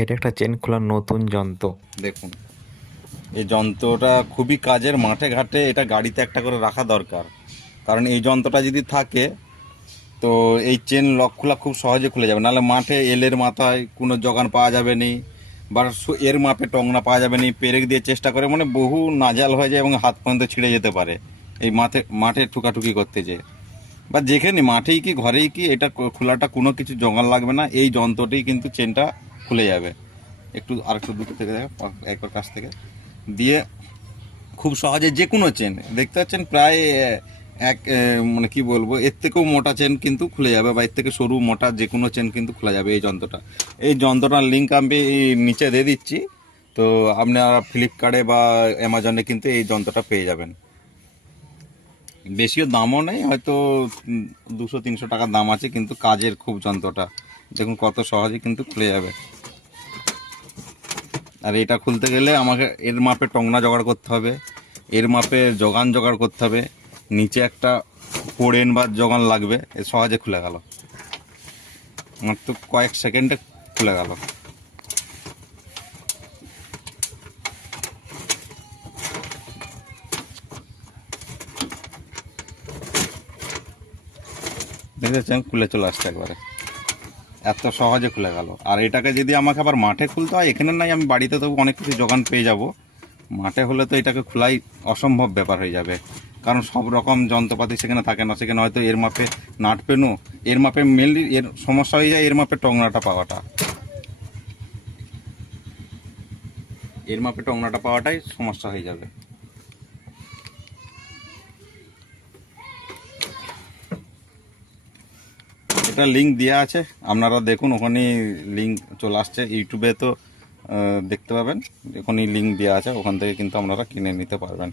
এটা একটা চেন খোলার নতুন যন্ত্র। দেখুন, এই যন্ত্রটা খুবই কাজের মাঠে ঘাটে এটা গাড়িতে একটা করে রাখা দরকার। কারণ এই যন্ত্রটা যদি থাকে, তো এই চেন লক খোলা খুব সহজে খুলে যাবে। নাহলে মাঠে এলের মাথায় কোনো জোগান পাওয়া যাবে নি, বা এর মাপে টংনা পাওয়া যাবে নি, পেরেক দিয়ে চেষ্টা করে মানে বহু নাজাল হয়ে যায় এবং হাত পর্যন্ত ছিঁড়ে যেতে পারে এই মাঠে মাঠে ঠুকাঠুকি করতে যেয়ে। বা যেখানে মাঠেই কি, ঘরেই কি, এটা খোলাটা কোনো কিছু জোগান লাগবে না। এই যন্ত্রটি কিন্তু চেনটা খুলে যাবে। একটু আর একটু দুটো থেকে একবার কাছ থেকে। দিয়ে খুব সহজে যে কোনো চেন দেখতে পাচ্ছেন প্রায় এক মানে কি বলব, এর থেকেও মোটা চেন কিন্তু খুলে যাবে বা এর থেকে সরু, মোটা যে কোনো চেন কিন্তু খোলা যাবে এই যন্ত্রটা। এই যন্ত্রটার লিঙ্ক আমি নিচে দিয়ে দিচ্ছি। তো আপনারা ফ্লিপকার্টে বা অ্যামাজনে কিন্তু এই যন্ত্রটা পেয়ে যাবেন। বেশিও দামও নেই, হয়তো দুশো, তিনশো টাকার দাম আছে, কিন্তু কাজের খুব যন্ত্রটা। দেখুন কত সহজে কিন্তু খুলে যাবে। আর এটা খুলতে গেলে আমাকে এর মাপে টংনা জোগাড় করতে হবে, এর মাপে জোগান জোগাড় করতে হবে, নিচে একটা পোড়েন বা জোগান লাগবে, এ সহজে খুলে গেল। মাত্র কয়েক সেকেন্ডে খুলে গেল। দেখেছেন? খুলে চলে আসছে একবারে। এত সহজে খুলে গেল। আর এটাকে যদি আমাকে আবার মাঠে খুলতে হয়, এখানে নাই, আমি বাড়িতে তো অনেক কিছু যোগান পেয়ে যাব। মাঠে হলে তো এটাকে খোলাই অসম্ভব ব্যাপার হয়ে যাবে। কারণ সব রকম যন্ত্রপাতি সেখানে থাকে না, সেখানে হয়তো এর মাপে নাট পেনু, এর মাপে মেনলি এর সমস্যা হয়ে যায়, এর মাপে টংনাটা পাওয়াটা। এর মাপে টংনাটা পাওয়াটাই সমস্যা হয়ে যাবে। এটা লিঙ্ক দেওয়া আছে, আপনারা দেখুন, ওখানেই লিঙ্ক চলে আসছে। ইউটিউবে তো দেখতে পাবেন ওখানেই লিঙ্ক দেওয়া আছে, ওখান থেকে কিন্তু আপনারা কিনে নিতে পারবেন।